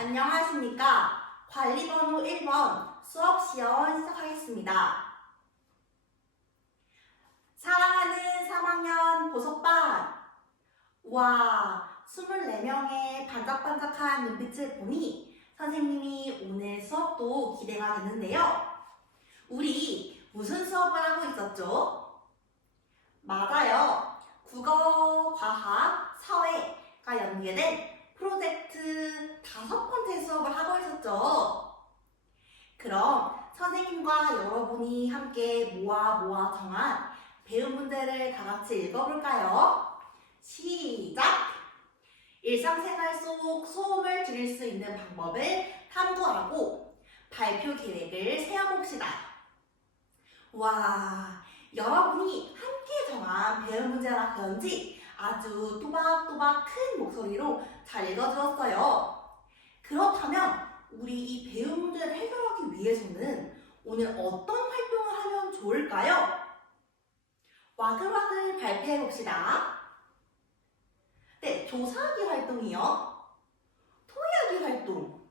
안녕하십니까. 관리번호 1번 수업 시연 시작하겠습니다. 사랑하는 3학년 보석반. 와, 24명의 반짝반짝한 눈빛을 보니 선생님이 오늘 수업도 기대가 되는데요. 우리 무슨 수업을 하고 있었죠? 맞아요. 국어, 과학, 사회가 연계된 프로젝트 5번째 수업을 하고 있었죠. 그럼 선생님과 여러분이 함께 모아 정한 배운 문제를 다 같이 읽어볼까요? 시작! 일상생활 속 소음을 줄일 수 있는 방법을 탐구하고 발표 계획을 세워봅시다. 와, 여러분이 함께 정한 배운 문제라 그런지 아주 또박또박 큰 목소리로 잘 읽어주었어요. 그렇다면 우리 이 배운 문제를 해결하기 위해서는 오늘 어떤 활동을 하면 좋을까요? 와글와글 발표해봅시다. 네, 조사하기 활동이요. 토의하기 활동.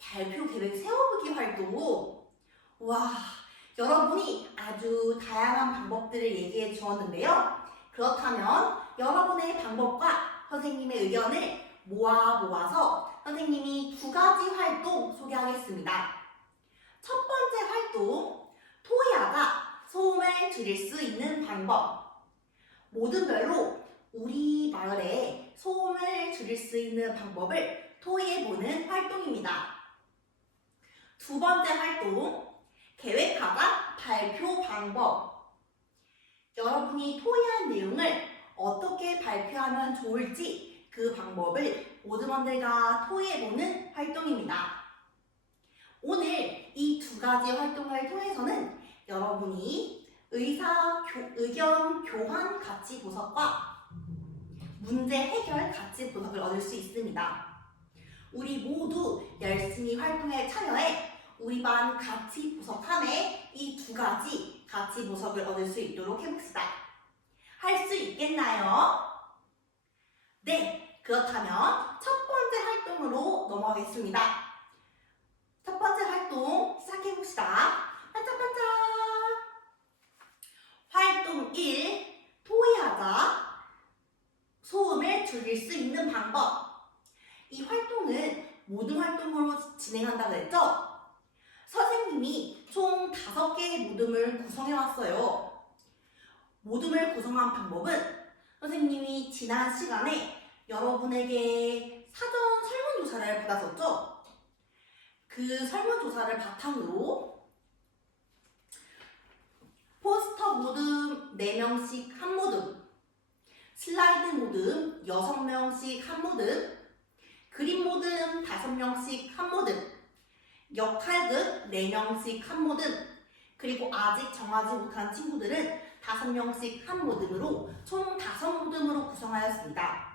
발표 계획 세워보기 활동. 와, 여러분이 아주 다양한 방법들을 얘기해 주었는데요. 그렇다면 여러분의 방법과 선생님의 의견을 모아서 선생님이 2가지 활동 소개하겠습니다. 첫 번째 활동, 토의하다 소음을 줄일 수 있는 방법. 모든 별로 우리 마을에 소음을 줄일 수 있는 방법을 토의해보는 활동입니다. 두 번째 활동, 계획하다 발표 방법. 여러분이 토의한 내용을 어떻게 발표하면 좋을지 그 방법을 모두분들과 토의해보는 활동입니다. 오늘 이 2가지 활동을 통해서는 여러분이 의견 교환 가치 보석과 문제 해결 가치 보석을 얻을 수 있습니다. 우리 모두 열심히 활동에 참여해 우리 반 가치 보석함에 이 2가지 가치 보석을 얻을 수 있도록 해봅시다. 할 수 있겠나요? 네, 그렇다면 첫 번째 활동으로 넘어가겠습니다. 첫 번째 활동 시작해봅시다. 반짝반짝! 활동 1, 토의하자. 소음을 줄일 수 있는 방법. 이 활동은 모든 활동으로 진행한다고 했죠? 선생님이 총 5개의 모둠을 구성해왔어요. 모둠을 구성한 방법은 선생님이 지난 시간에 여러분에게 사전 설문조사를 받았었죠? 그 설문조사를 바탕으로 포스터 모둠 4명씩 한 모둠, 슬라이드 모둠 6명씩 한 모둠, 그림 모둠 5명씩 한 모둠, 역할극 4명씩 한 모둠, 그리고 아직 정하지 못한 친구들은 5명씩 한 모둠으로 총 5모둠으로 구성하였습니다.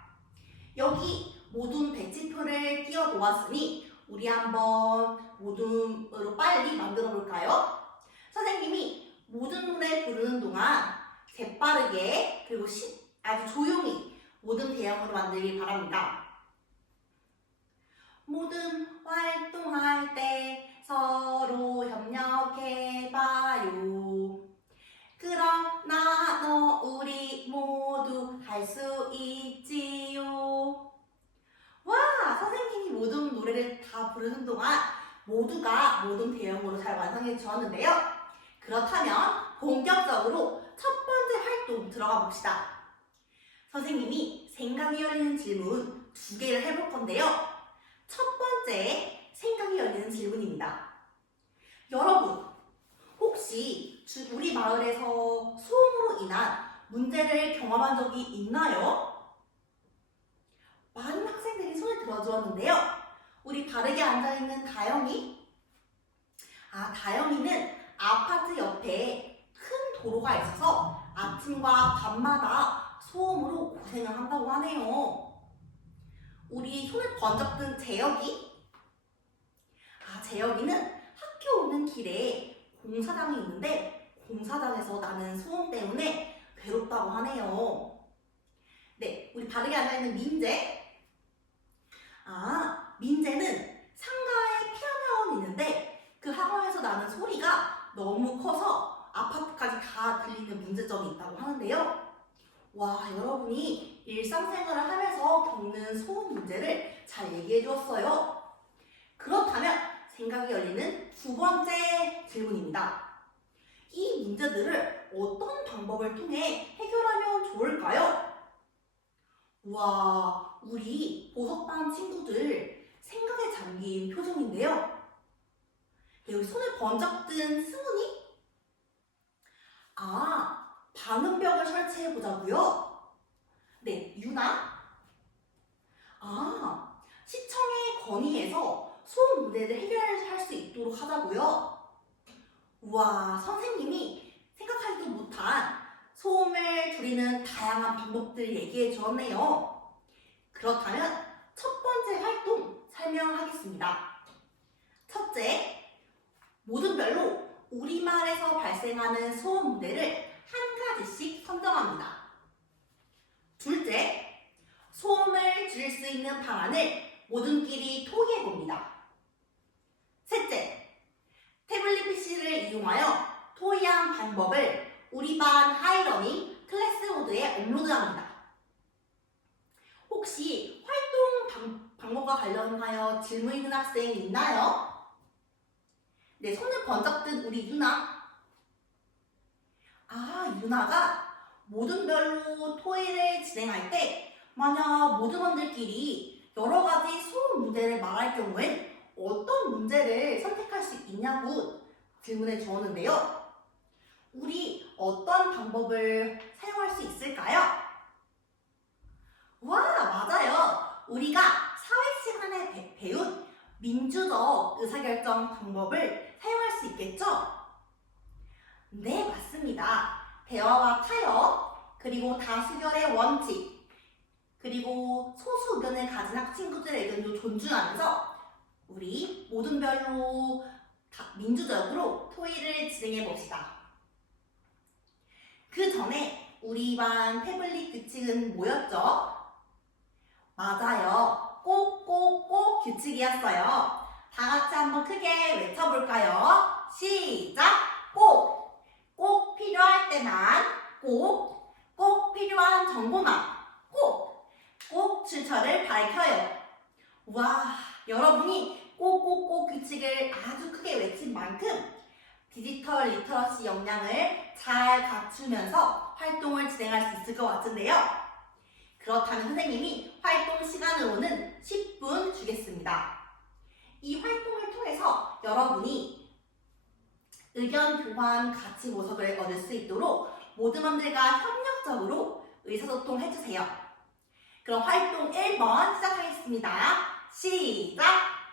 여기 모둠 배치표를 띄워 놓았으니 우리 한번 모둠으로 빨리 만들어 볼까요? 선생님이 모둠 노래 부르는 동안 재빠르게 그리고 아주 조용히 모둠 대형으로 만들길 바랍니다. 모든 활동할 때 서로 협력해봐요. 그러나 우리 모두 할 수 있지요. 와, 선생님이 모든 노래를 다 부르는 동안 모두가 모든 대형으로 잘 완성해 주었는데요. 그렇다면 본격적으로 첫 번째 활동 들어가 봅시다. 선생님이 생각이 열리는 질문 2개를 해볼 건데요. 첫 번째, 생각이 열리는 질문입니다. 여러분, 혹시 우리 마을에서 소음으로 인한 문제를 경험한 적이 있나요? 많은 학생들이 손을 들어주었는데요. 우리 바르게 앉아있는 다영이? 다영이는 아파트 옆에 큰 도로가 있어서 아침과 밤마다 소음으로 고생을 한다고 하네요. 우리 손을 번쩍 든 재혁이? 재혁이는 학교 오는 길에 공사장이 있는데 공사장에서 나는 소음 때문에 괴롭다고 하네요. 네, 우리 바르게 앉아있는 민재. 민재는 상가에 피아노 학원이 있는데 그 학원에서 나는 소리가 너무 커서 아파트까지 다 들리는 문제점이 있다고 하는데요. 와, 여러분이 일상생활을 하면서 겪는 소음 문제를 잘 얘기해 주었어요. 그렇다면 생각이 열리는 두 번째 질문입니다. 이 문제들을 어떤 방법을 통해 해결하면 좋을까요? 와, 우리 보석반 친구들 생각에 잠긴 표정인데요. 네, 여기 손을 번쩍 든 승훈이? 아, 방음벽을 설치해 보자고요? 네, 유나? 아, 시청에 건의해서 소음 문제를 해결할 수 있도록 하자고요? 우와, 선생님이 생각하지도 못한 소음을 줄이는 다양한 방법들 얘기해 주었네요. 그렇다면 첫 번째 활동 설명하겠습니다. 첫째, 모든 별로 우리말에서 발생하는 소음 문제를 한 가지씩 선정합니다. 둘째, 소음을 줄일 수 있는 방안을 모든끼리 토의해 봅니다. 셋째, 태블릿 PC를 이용하여 토의한 방법을 우리 반 하이러닝 클래스모드에 업로드합니다. 혹시 활동 방법과 관련하여 질문 있는 학생이 있나요? 네, 손을 번쩍 든 우리 유나. 아, 유나가 모든 별로 토의를 진행할 때 만약 모두원들끼리 여러 가지 소음 문제를 말할 경우엔 어떤 문제를 선택할 수 있냐고 질문해 주었는데요. 우리 어떤 방법을 사용할 수 있을까요? 와, 맞아요. 우리가 사회 시간에 배운 민주적 의사결정 방법을 사용할 수 있겠죠? 네, 맞습니다. 대화와 타협, 그리고 다수결의 원칙, 그리고 소수 의견을 가진 친구들의 의견도 존중하면서 우리 모든 별로 민주적으로 토의를 진행해 봅시다. 그 전에 우리 반 태블릿 규칙은 뭐였죠? 맞아요. 꼭꼭꼭 규칙이었어요. 다 같이 한번 크게 외쳐볼까요? 시작! 꼭! 꼭 필요할 때만 꼭! 꼭 필요한 정보만 꼭! 꼭 출처를 밝혀요. 와, 여러분이 꼭꼭꼭 규칙을 아주 크게 외친 만큼 디지털 리터러시 역량을 잘 갖추면서 활동을 진행할 수 있을 것 같은데요. 그렇다면 선생님이 활동 시간으로는 10분 주겠습니다. 이 활동을 통해서 여러분이 의견 교환 가치 보석을 얻을 수 있도록 모두분들과 협력적으로 의사소통 해주세요. 그럼 활동 1번 시작하겠습니다. 시작!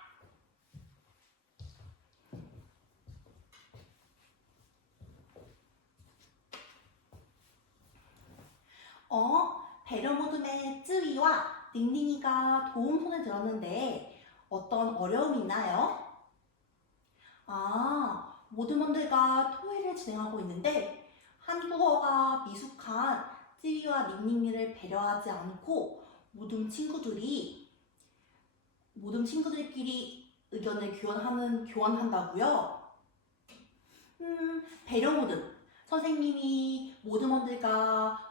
배려모둠의 쯔위와 닝닝이가 도움손을 들었는데 어떤 어려움이 있나요? 아, 모든 분들과 토의를 진행하고 있는데 한국어가 미숙한 쯔위와 닝닝이를 배려하지 않고 모든 친구들끼리 의견을 교환한다고요? 배려모둠. 선생님이 모든 분들과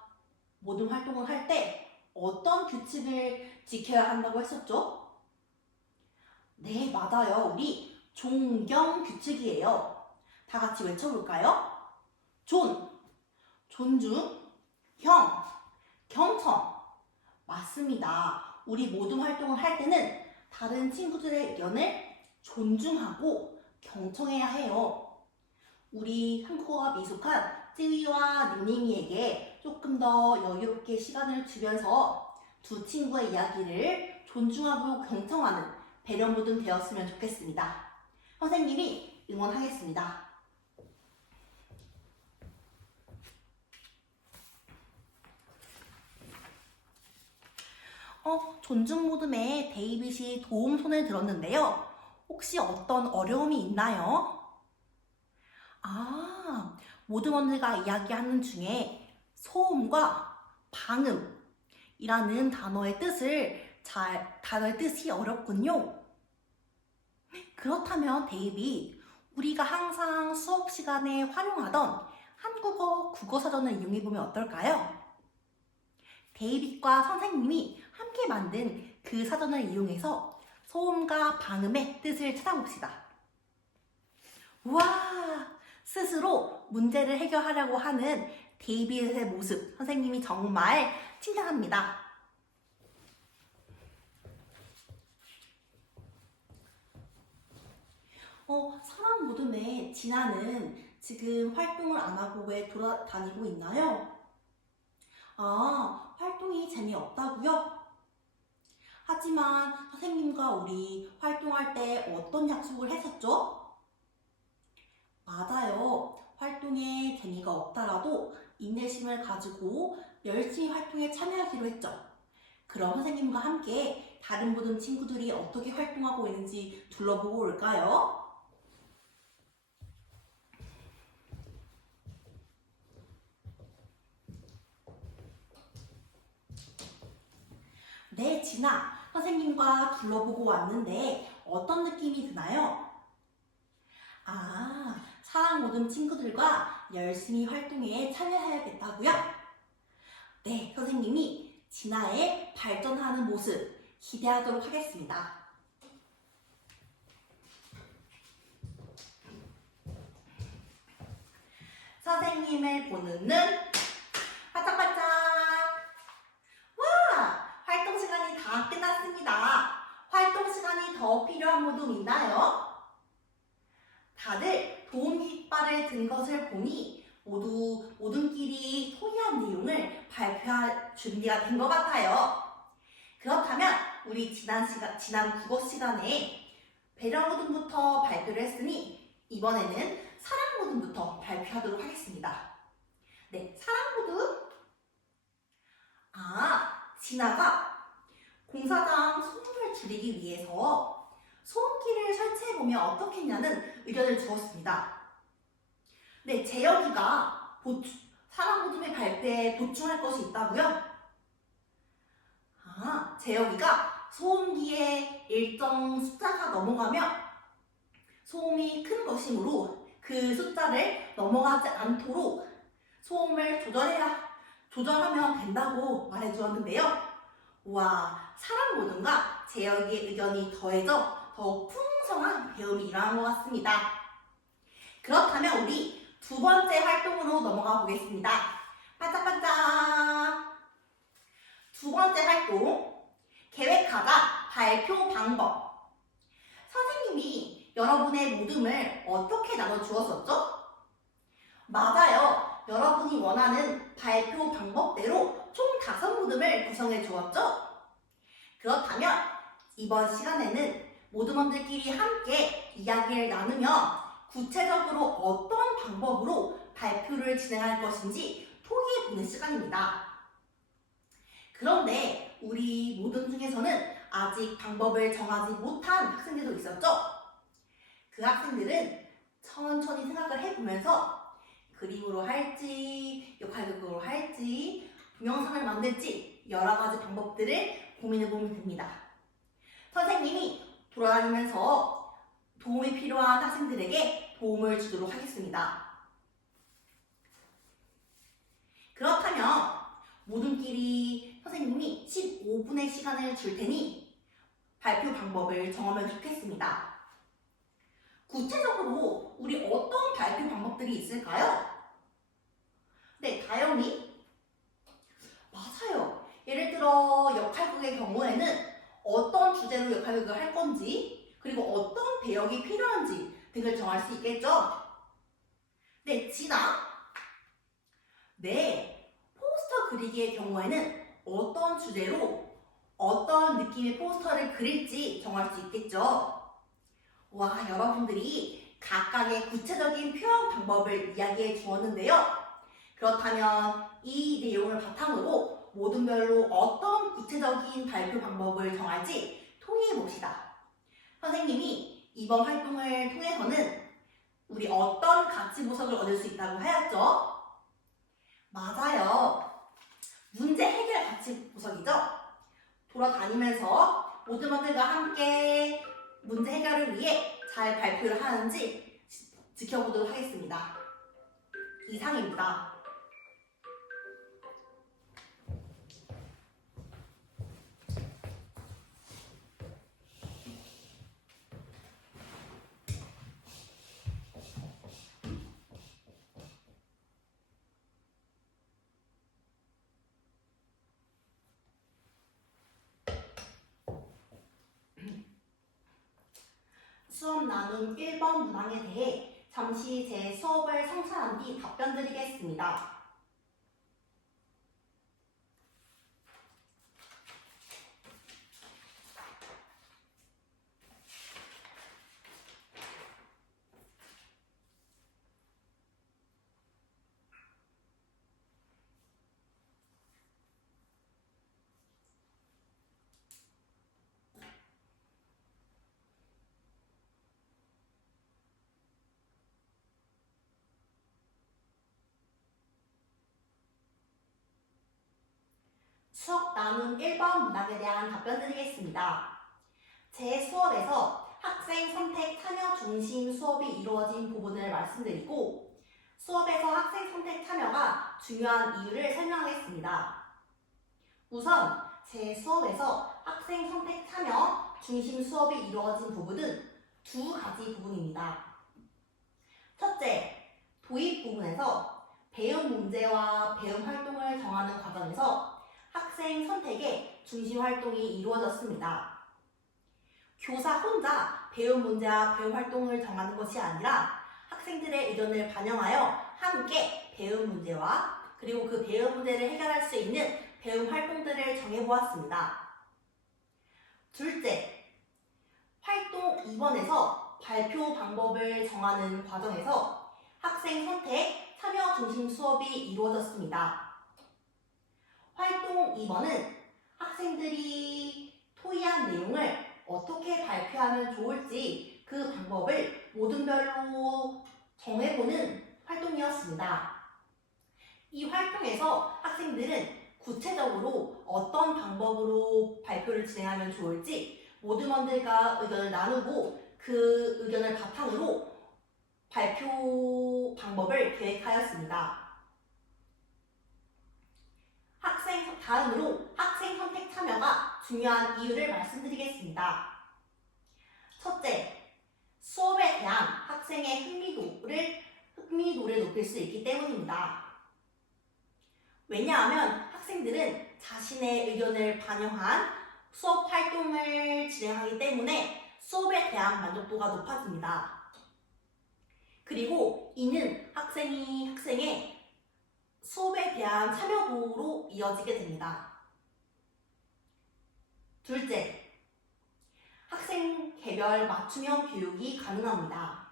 모든 활동을 할 때 어떤 규칙을 지켜야 한다고 했었죠? 네, 맞아요. 우리 존경 규칙이에요. 다 같이 외쳐볼까요? 존중, 경청. 맞습니다. 우리 모든 활동을 할 때는 다른 친구들의 의견을 존중하고 경청해야 해요. 우리 한국어가 미숙한 쯔위와 닝닝이에게 조금 더 여유롭게 시간을 주면서 두 친구의 이야기를 존중하고 경청하는 배려모든 되었으면 좋겠습니다. 선생님이 응원하겠습니다. 존중 모듬에 데이빗이 도움손을 들었는데요. 혹시 어떤 어려움이 있나요? 아, 모두원들과 이야기하는 중에 소음과 방음이라는 단어의 뜻이 어렵군요. 그렇다면 데이빗, 우리가 항상 수업 시간에 활용하던 한국어 국어사전을 이용해보면 어떨까요? 데이빗과 선생님이 함께 만든 그 사전을 이용해서 소음과 방음의 뜻을 찾아봅시다. 우와! 스스로 문제를 해결하려고 하는 데이빗의 모습, 선생님이 정말 칭찬합니다. 사람 모둠의 진아는 지금 활동을 안 하고 왜 돌아다니고 있나요? 아, 활동이 재미없다고요? 하지만 선생님과 우리 활동할 때 어떤 약속을 했었죠? 맞아요. 활동에 재미가 없다라도 인내심을 가지고 열심히 활동에 참여하기로 했죠. 그럼 선생님과 함께 다른 모든 친구들이 어떻게 활동하고 있는지 둘러보고 올까요? 네, 진아. 선생님과 둘러보고 왔는데 어떤 느낌이 드나요? 아, 사랑 모든 친구들과 열심히 활동에 참여해야겠다고요? 네, 선생님이 진아의 발전하는 모습 기대하도록 하겠습니다. 선생님을 보는 눈 반짝반짝. 와! 활동 시간이 다 끝났습니다. 활동 시간이 더 필요한 모둠 있나요? 다들 도움 깃발을 든 것을 보니 모두 모둠끼리 소개한 내용을 발표할 준비가 된 것 같아요. 그렇다면 우리 지난 국어 시간에 배려 모둠부터 발표를 했으니 이번에는 사랑 모둠부터 발표하도록 하겠습니다. 네, 사랑 모둠. 진아가 공사장 소음을 줄이기 위해서 소음기를 설치해보면 어떻겠냐는 의견을 주었습니다. 네, 재혁이가 사랑 모둠의 발표에 보충할 것이 있다고요? 재혁이가 소음기에 일정 숫자가 넘어가면 소음이 큰 것이므로 그 숫자를 넘어가지 않도록 소음을 조절하면 된다고 말해주었는데요. 와, 사랑 모둠과 재혁이의 의견이 더해져 더욱 풍성한 배움이 일어난 것 같습니다. 그렇다면 우리 두 번째 활동으로 넘어가 보겠습니다. 반짝반짝. 두 번째 활동, 계획하다 발표 방법. 선생님이 여러분의 모둠을 어떻게 나눠주었었죠? 맞아요. 여러분이 원하는 발표 방법대로 총 5모둠을 구성해 주었죠? 그렇다면 이번 시간에는 모둠원들끼리 함께 이야기를 나누며 구체적으로 어떤 방법으로 발표를 진행할 것인지 토의해보는 시간입니다. 그런데 우리 모둠 중에서는 아직 방법을 정하지 못한 학생들도 있었죠? 그 학생들은 천천히 생각을 해보면서 그림으로 할지, 역할극으로 할지, 동영상을 만들지 여러 가지 방법들을 고민해보면 됩니다. 선생님이 돌아다니면서 도움이 필요한 학생들에게 도움을 주도록 하겠습니다. 그렇다면 모둠끼리 선생님이 15분의 시간을 줄 테니 발표 방법을 정하면 좋겠습니다. 구체적으로 우리 어떤 발표 방법들이 있을까요? 네, 다영이? 맞아요. 예를 들어 역할극의 경우에는 어떤 주제로 역할극을 할 건지 그리고 어떤 배역이 필요한지 등을 정할 수 있겠죠? 네, 진아? 네, 포스터 그리기의 경우에는 어떤 주제로 어떤 느낌의 포스터를 그릴지 정할 수 있겠죠? 와, 여러분들이 각각의 구체적인 표현 방법을 이야기해 주었는데요. 그렇다면 이 내용을 바탕으로 모둠별로 어떤 구체적인 발표 방법을 정할지 토의해 봅시다. 선생님이 이번 활동을 통해서는 우리 어떤 가치 보석을 얻을 수 있다고 하였죠? 맞아요. 문제 해결 가치 보석이죠? 돌아다니면서 모둠원들과 함께 문제 해결을 위해 잘 발표를 하는지 지켜보도록 하겠습니다. 이상입니다. 수업 나눔 1번 문항에 대해 잠시 제 수업을 성찰한 뒤 답변 드리겠습니다. 수업 나눔 1번 문항에 대한 답변 드리겠습니다. 제 수업에서 학생 선택 참여 중심 수업이 이루어진 부분을 말씀드리고 수업에서 학생 선택 참여가 중요한 이유를 설명하겠습니다. 우선 제 수업에서 학생 선택 참여 중심 수업이 이루어진 부분은 두 가지 부분입니다. 첫째, 도입 부분에서 배움 문제와 배움 활동을 정하는 과정에서 학생 선택의 중심 활동이 이루어졌습니다. 교사 혼자 배움 문제와 배움 활동을 정하는 것이 아니라 학생들의 의견을 반영하여 함께 배움 문제와 그리고 그 배움 문제를 해결할 수 있는 배움 활동들을 정해보았습니다. 둘째, 활동 2번에서 발표 방법을 정하는 과정에서 학생 선택 참여 중심 수업이 이루어졌습니다. 활동 2번은 학생들이 토의한 내용을 어떻게 발표하면 좋을지 그 방법을 모든별로 정해보는 활동이었습니다. 이 활동에서 학생들은 구체적으로 어떤 방법으로 발표를 진행하면 좋을지 모두원들과 의견을 나누고 그 의견을 바탕으로 발표 방법을 계획하였습니다. 다음으로 학생 선택 참여가 중요한 이유를 말씀드리겠습니다. 첫째, 수업에 대한 학생의 흥미도를 높일 수 있기 때문입니다. 왜냐하면 학생들은 자신의 의견을 반영한 수업 활동을 진행하기 때문에 수업에 대한 만족도가 높아집니다. 그리고 이는 학생의 수업에 대한 참여도로 이어지게 됩니다. 둘째, 학생 개별 맞춤형 교육이 가능합니다.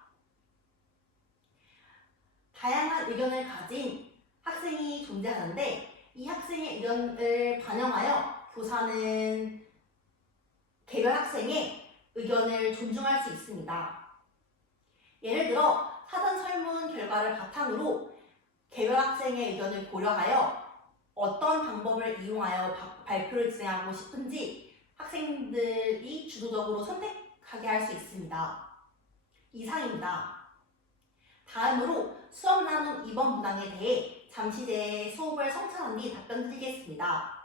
다양한 의견을 가진 학생이 존재하는데 이 학생의 의견을 반영하여 교사는 개별 학생의 의견을 존중할 수 있습니다. 예를 들어 사전 설문 결과를 바탕으로 개별 학생의 의견을 고려하여 어떤 방법을 이용하여 발표를 진행하고 싶은지 학생들이 주도적으로 선택하게 할 수 있습니다. 이상입니다. 다음으로 수업 나눔 2번 문항에 대해 잠시 제 수업을 성찰한 뒤 답변 드리겠습니다.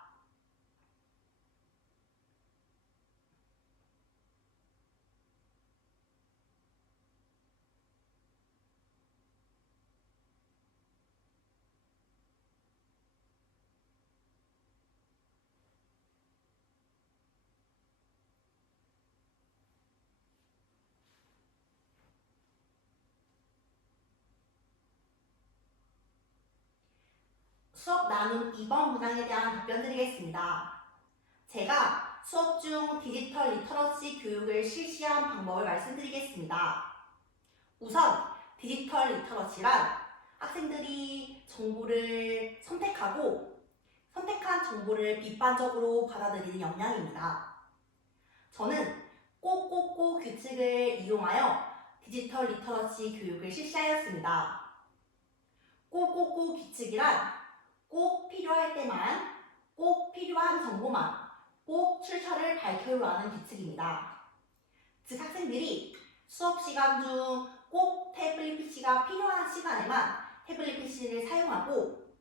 수업 나눔 2번 문항에 대한 답변 드리겠습니다. 제가 수업 중 디지털 리터러시 교육을 실시한 방법을 말씀드리겠습니다. 우선 디지털 리터러시란 학생들이 정보를 선택하고 선택한 정보를 비판적으로 받아들이는 역량입니다. 저는 꼭꼭꼭 규칙을 이용하여 디지털 리터러시 교육을 실시하였습니다. 꼭꼭꼭 규칙이란 꼭 필요할 때만, 꼭 필요한 정보만, 꼭 출처를 밝혀야 하는 규칙입니다. 즉 학생들이 수업 시간 중 꼭 태블릿 PC가 필요한 시간에만 태블릿 PC를 사용하고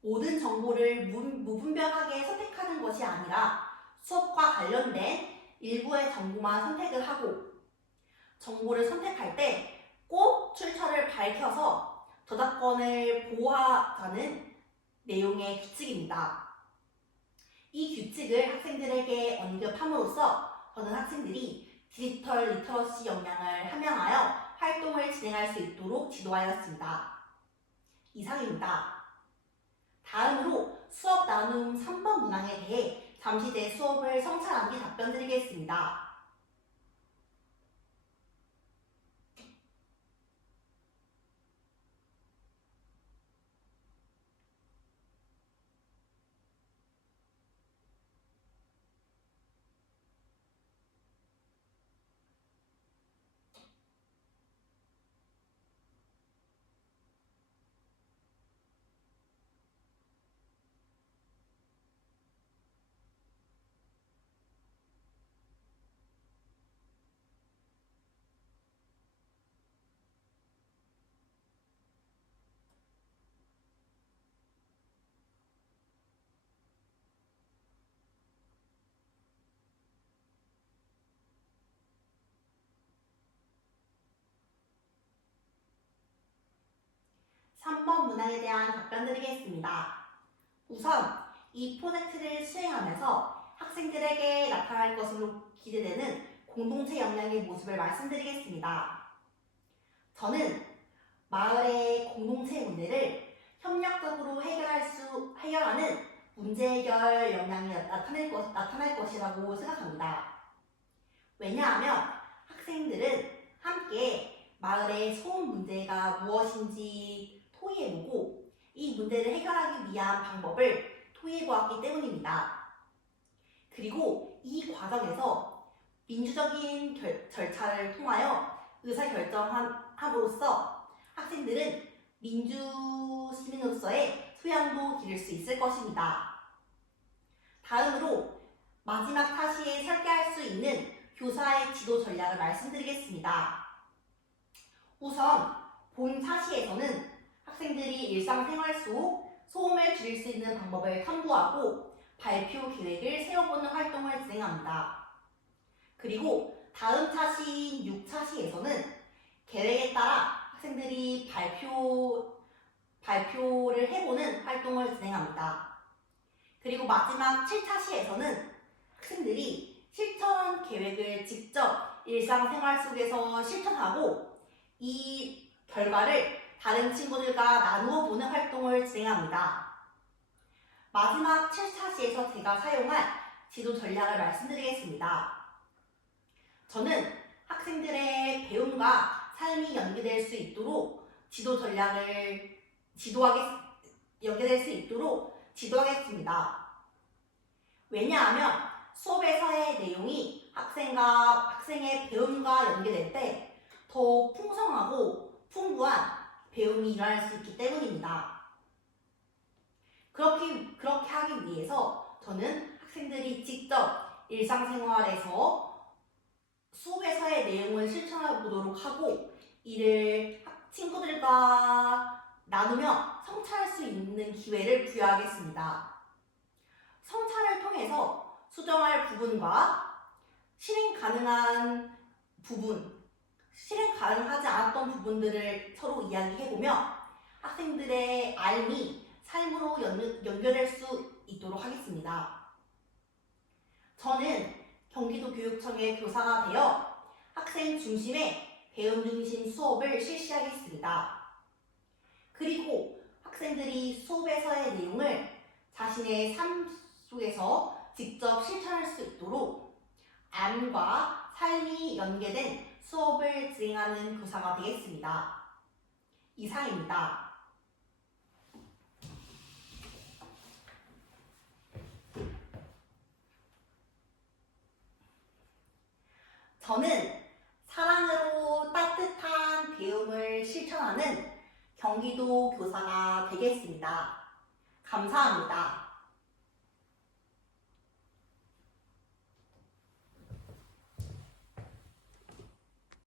모든 정보를 무분별하게 선택하는 것이 아니라 수업과 관련된 일부의 정보만 선택을 하고 정보를 선택할 때 꼭 출처를 밝혀서 저작권을 보호하자는 내용의 규칙입니다. 이 규칙을 학생들에게 언급함으로써 저는 학생들이 디지털 리터러시 역량을 함양하여 활동을 진행할 수 있도록 지도하였습니다. 이상입니다. 다음으로 수업 나눔 3번 문항에 대해 잠시 제 수업을 성찰한 뒤 답변 드리겠습니다. 3번 문항에 대한 답변 드리겠습니다. 우선 이 프로젝트를 수행하면서 학생들에게 나타날 것으로 기대되는 공동체 역량의 모습을 말씀드리겠습니다. 저는 마을의 공동체 문제를 협력적으로 해결하는 문제 해결 역량이 나타날 것이라고 생각합니다. 왜냐하면 학생들은 함께 마을의 소음 문제가 무엇인지 토의해보고 이 문제를 해결하기 위한 방법을 토의해보았기 때문입니다. 그리고 이 과정에서 민주적인 절차를 통하여 의사결정함으로써 학생들은 민주시민으로서의 소양도 기를 수 있을 것입니다. 다음으로 마지막 타시에 설계할 수 있는 교사의 지도 전략을 말씀드리겠습니다. 우선 본 사시에서는 학생들이 일상생활 속 소음을 줄일 수 있는 방법을 탐구하고 발표 계획을 세워보는 활동을 진행합니다. 그리고 다음 차시인 6차시에서는 계획에 따라 학생들이 발표를 해보는 활동을 진행합니다. 그리고 마지막 7차시에서는 학생들이 실천 계획을 직접 일상생활 속에서 실천하고 이 결과를 다른 친구들과 나누어 보는 활동을 진행합니다. 마지막 7차시에서 제가 사용할 지도 전략을 말씀드리겠습니다. 저는 학생들의 배움과 삶이 연계될 수 있도록 지도하겠습니다. 왜냐하면 수업에서의 내용이 학생의 배움과 연계될 때 더 풍성하고 풍부한 배움이 일어날 수 있기 때문입니다. 그렇게 하기 위해서 저는 학생들이 직접 일상생활에서 수업에서의 내용을 실천해 보도록 하고 이를 친구들과 나누며 성찰할 수 있는 기회를 부여하겠습니다. 성찰을 통해서 수정할 부분과 실행 가능하지 않았던 부분들을 서로 이야기해보며 학생들의 알미, 삶으로 연결될 수 있도록 하겠습니다. 저는 경기도교육청의 교사가 되어 학생 중심의 배움 중심 수업을 실시하겠습니다. 그리고 학생들이 수업에서의 내용을 자신의 삶 속에서 직접 실천할 수 있도록 암과 삶이 연계된 수업을 진행하는 교사가 되겠습니다. 이상입니다. 저는 사랑으로 따뜻한 배움을 실천하는 경기도 교사가 되겠습니다. 감사합니다.